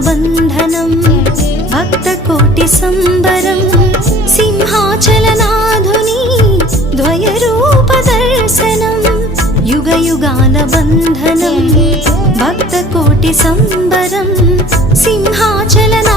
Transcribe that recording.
బంధనం భక్తకోటి సంబరం సింహాచలనాధుని ద్వయరూప దర్శనం యుగ యుగాన బంధనం భక్తకోటి సంబరం సింహాచలన